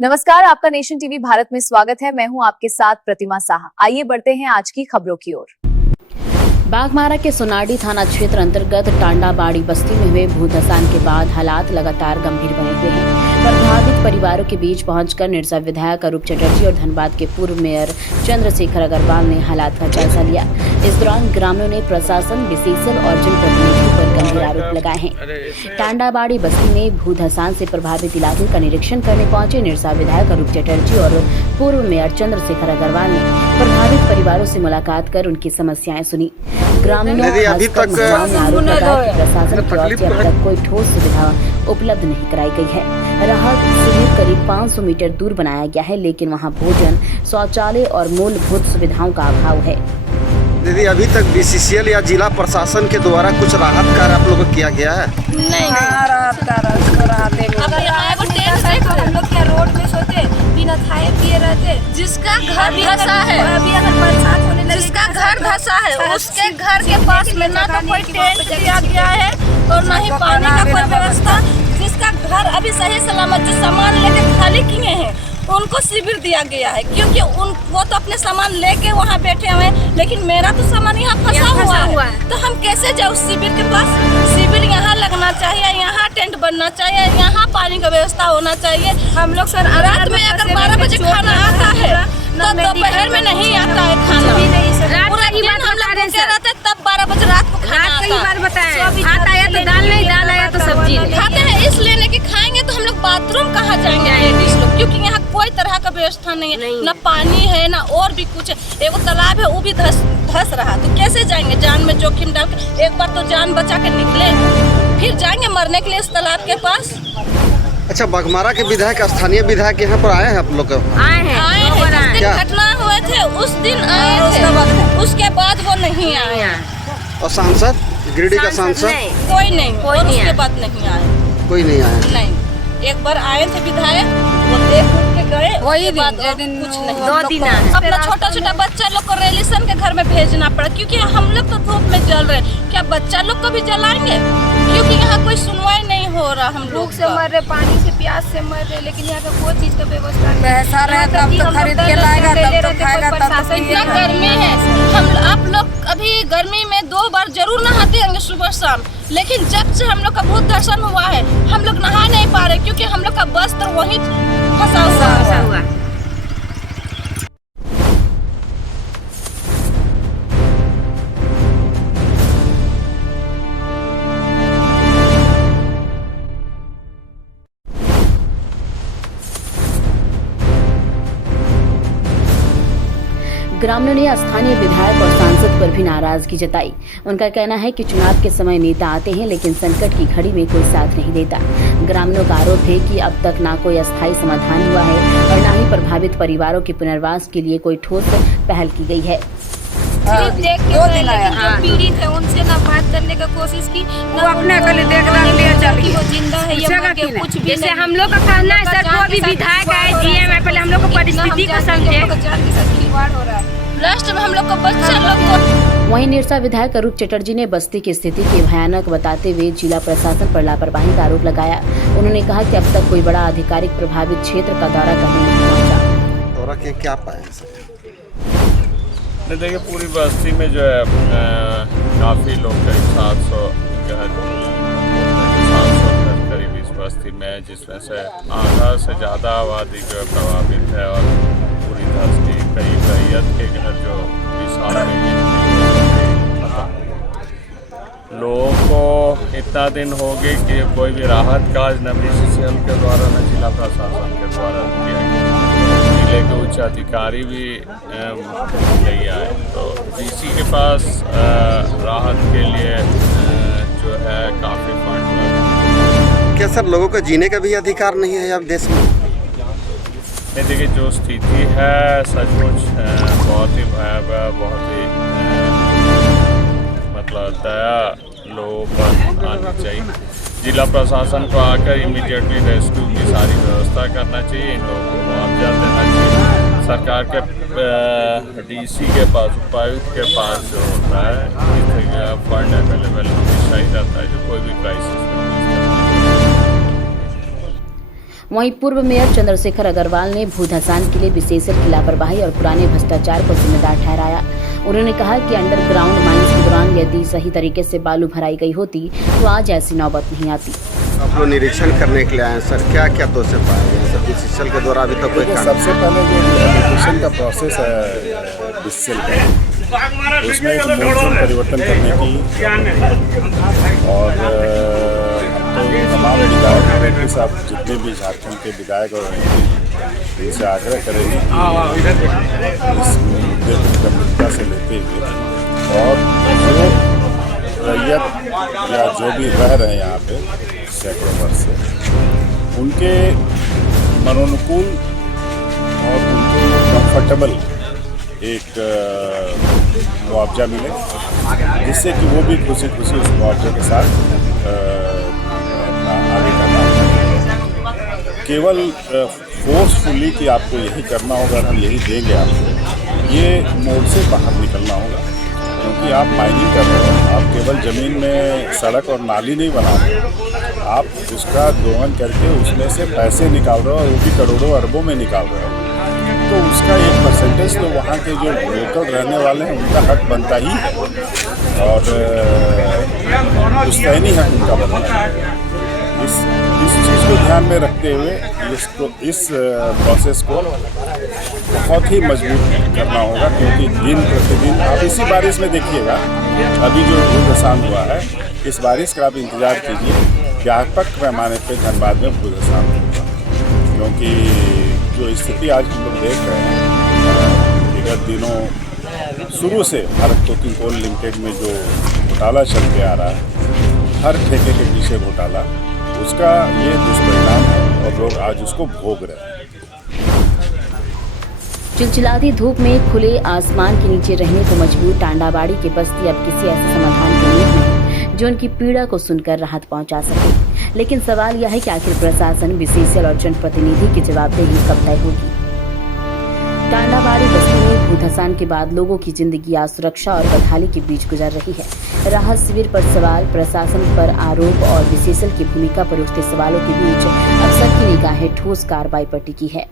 नमस्कार, आपका nation TV Bharat में स्वागत है। मैं हूं आपके साथ प्रतिमा साहा। आइए बढ़ते हैं आज की खबरों की ओर। बाघमारा के सोनाडी थाना क्षेत्र अंतर्गत टांडाबाड़ी बस्ती में हुए भूधसान के बाद हालात लगातार गंभीर बने हुए हैं। प्रभावित परिवारों के बीच पहुंचकर निरसा विधायक अरूप चटर्जी और धनबाद के पूर्व मेयर चंद्रशेखर अग्रवाल ने हालात का जायजा लिया। इस दौरान ग्रामीणों ने प्रशासन, बीसीसीएल और जनप्रतिनिधियों पर गंभीर आरोप लगाए हैं। टांडाबाड़ी बस्ती में भूधसान से प्रभावित इलाके का निरीक्षण करने पहुंचे निरसा विधायक अरूप चटर्जी और पूर्व मेयर चंद्रशेखर अग्रवाल ने प्रभावित परिवारों से मुलाकात कर उनकी समस्याएं सुनी। ग्रामीणों ने आरोप लगाया कि प्रशासन की ओर से अब तक कोई ठोस सुविधा उपलब्ध नहीं कराई गई है। राहत शिविर करीब 500 मीटर दूर बनाया गया है, लेकिन वहां भोजन, शौचालय और मूलभूत सुविधाओं का अभाव है। दीदी, अभी तक बीसीसीएल या जिला प्रशासन के द्वारा कुछ राहत कार्य आप लोगों को किया गया है? नहीं, राहत हम लोग क्या रोड में सोते बिना खाए पिए रहते। जिसका घर धसा है, अभी अगर बरसात होने लगी, जिसका घर धसा है उसके घर के पास में ना तो कोई टेंट दिया गया है और ना ही पानी का कोई व्यवस्था। जिसका घर अभी सही सलामत जो सामान लेके खाली किए हैं उनको शिविर दिया गया है, क्योंकि वो तो अपने सामान लेके वहाँ बैठे हुए हैं, लेकिन मेरा तो सामान यहाँ फंसा हुआ है। तो हम कैसे जाए उस शिविर के पास? शिविर यहाँ लगना चाहिए, यहाँ टेंट बनना चाहिए, यहाँ पानी का व्यवस्था होना चाहिए। हम लोग सर रात में अगर 12 बजे खाना आता है तो दोपहर में नहीं आता है खाना। पूरा दिन हम लोग भूखे रहते तब 12 बजे रात को खाना आता है। आता है तो दाल नहीं, दाल आया तो सब्जी खाते हैं, इसलिए नहीं कि खाएंगे तो हम लोग बाथरूम कहाँ जाएंगे लेडीज लोग, क्योंकि यहाँ कोई तरह का व्यवस्था नहीं है, न पानी है न और भी कुछ है। एगो तालाब है वो भी धस रहा, तो कैसे जाएंगे? जान में जोखिम डाल के एक बार तो जान बचा के निकले, फिर जाएंगे मरने के लिए इस तालाब के पास। अच्छा, बाघमारा के विधायक, स्थानीय विधायक यहाँ पर आए हैं आप लोग? आए हैं जिस दिन घटना हुए थे उस दिन आए थे, उसके बाद वो नहीं आए। और सांसद, गिरिडीह का सांसद? कोई नहीं, उसके बाद नहीं आए। कोई नहीं आया? नहीं, एक बार आए थे विधायक, वो देख के गए, वही बात कुछ नहीं। 2 दिन अपना छोटा छोटा बच्चा लोग को रेलिसन के घर में भेजना पड़ा, क्योंकि हम लोग तो धूप में जल रहे, क्या बच्चा लोग को भी जलाएंगे? क्योंकि यहाँ कोई सुनवाई नहीं हो रहा। हम लोग से मर रहे, पानी से प्यास से मर रहे, लेकिन यहाँ का कोई चीज का व्यवस्था नहीं। पैसा रहे तब तो खरीद के लाएगा, तब तो खाएगा, तब तो इतना गर्मी है। आप लोग अभी गर्मी में 2 बार जरूर नहाते होंगे सुबह शाम, लेकिन जब से हम लोग का भूत दर्शन हुआ है हम लोग नहा नहीं पा रहे, क्योंकि हम लोग का वस्त्र वहीं फंसा हुआ है। ग्रामीणों ने स्थानीय विधायक और सांसद पर भी नाराजगी जताई। उनका कहना है कि चुनाव के समय नेता आते हैं, लेकिन संकट की घड़ी में कोई साथ नहीं देता। ग्रामीणों का आरोप है कि अब तक ना कोई अस्थायी समाधान हुआ है और न ही प्रभावित परिवारों के पुनर्वास के लिए कोई ठोस पहल की गई है। सिर्फ देख के जो पीड़ित है उनसे ना बात करने का कोशिश की, वो अपने के लिए देख रख लिया, चल वो जिंदा है या मर गया, कुछ भी जैसे हम लोग का कहना है सर, कोई भी विधायक आए, जीएम है, पहले हम लोग को परिस्थिति को समझे। खिलवाड़ हो रहा है। लास्ट में हम लोग को बच्चा लोग को। वहीं निरसा विधायक अरूप चटर्जी ने बस्ती की स्थिति के भयानक बताते हुए जिला प्रशासन पर लापरवाही का आरोप लगाया। उन्होंने कहा कि अब तक कोई बड़ा अधिकारिक प्रभावित क्षेत्र का दौरा करने नहीं पहुंचा। दौरा के क्या पाए? देखिए, पूरी बस्ती में जो है काफ़ी लोग, करीब 700 घर करीब इस बस्ती में, जिसमें से आधा से ज़्यादा आबादी जो है प्रभावित है और पूरी बस्ती कई रैयत के घर जो लोगों को इतना दिन हो गए कि कोई भी राहत काज न बीसीसीएल के द्वारा न जिला प्रशासन के द्वारा किया गया। जिले के उच्च अधिकारी भी नहीं आए, तो डीसी के पास राहत के लिए जो है काफ़ी फंड। क्या सर, लोगों को जीने का भी अधिकार नहीं है अब देश में? नहीं, देखिए, जो स्थिति है सचमुच बहुत ही भयावह, बहुत ही मतलब दया लोगों पर आनी चाहिए। जिला प्रशासन को आकर इमीडिएटली रेस्क्यू की सारी व्यवस्था करना चाहिए, इन लोगों को मुआवजा देना चाहिए। सरकार के डीसी के पास, उपायुक्त के पास जो होता है फंड अवेलेबल हमेशा ही रहता है, जो कोई भी क्राइसिस में। वहीं पूर्व मेयर चंद्रशेखर अग्रवाल ने भूधसान के लिए विशेषज्ञ की लापरवाही और पुराने भ्रष्टाचार को जिम्मेदार ठहराया। उन्होंने कहा कि अंडरग्राउंड माइंस के दौरान यदि सही तरीके से बालू भराई गई होती तो आज ऐसी नौबत नहीं आती। आप लोग निरीक्षण करने के लिए आए हैं सर, क्या क्या दोष पाए गए सर बीसीसीएल के द्वारा अभी तक कोई काम? सबसे पहले जो रिहेबिलिटेशन का प्रोसेस है बीसीसीएल का, उसमें एक मूलभूत परिवर्तन करने की और तमाम विधायक साहब जितने भी झारखंड के विधायक और इनसे आग्रह करेंगे कि इस मुद्दे को गंभीरता से लेते हुए और जो रैयत या जो भी रह रहे हैं यहाँ पे सैकड़ों वर्ष से, उनके मनोनुकूल और उनको कंफर्टेबल एक मुआवजा मिले, जिससे कि वो भी खुशी खुशी उस मुआवजे के साथ आगे का काम करें। केवल फोर्सफुली कि आपको यही करना होगा, हम यही देंगे आपको, ये मोड से बाहर निकलना होगा। क्योंकि आप माइनिंग कर रहे हो, आप केवल ज़मीन में सड़क और नाली नहीं बना रहे, आप उसका दोहन करके उसमें से पैसे निकाल रहे हो और वो भी करोड़ों अरबों में निकाल रहे हो। तो उसका एक परसेंटेज तो वहाँ के जो लोकल रहने वाले हैं उनका हक बनता ही है और पुश्तैनी हक उनका बनता है। इस चीज़ को ध्यान में रखते हुए इस प्रोसेस को बहुत ही मजबूत करना होगा, क्योंकि दिन प्रतिदिन आप इसी बारिश में देखिएगा, अभी जो भूधसान हुआ है, इस बारिश का आप इंतज़ार कीजिए, व्यापक पैमाने पे धनबाद में भूधसान होगा। क्योंकि जो स्थिति आज हम लोग देख रहे हैं, विगत दिनों शुरू से भारत कोकिंग कोल लिमिटेड में जो घोटाला चल के आ रहा है, हर ठेके के पीछे घोटाला, उसका ये दुष्परिणाम है और लोग आज उसको भोग रहे हैं। चिलचिलाती धूप में खुले आसमान के नीचे रहने को मजबूर टांडाबाड़ी के बस्ती अब किसी ऐसे समाधान की उम्मीद नहीं जो उनकी पीड़ा को सुनकर राहत पहुंचा सके। लेकिन सवाल यह है कि आखिर प्रशासन, बीसीसीएल और जनप्रतिनिधि की जवाबदेही कब तय होगी। टांडाबाड़ी बस्ती में भूधसान के बाद लोगों की जिंदगी असुरक्षा और बदहाली के बीच गुजर रही है। राहत शिविर पर सवाल, प्रशासन पर आरोप और बीसीसीएल की भूमिका पर उठते सवालों के बीच अब सबकी निगाहें ठोस कार्रवाई पर टिकी है।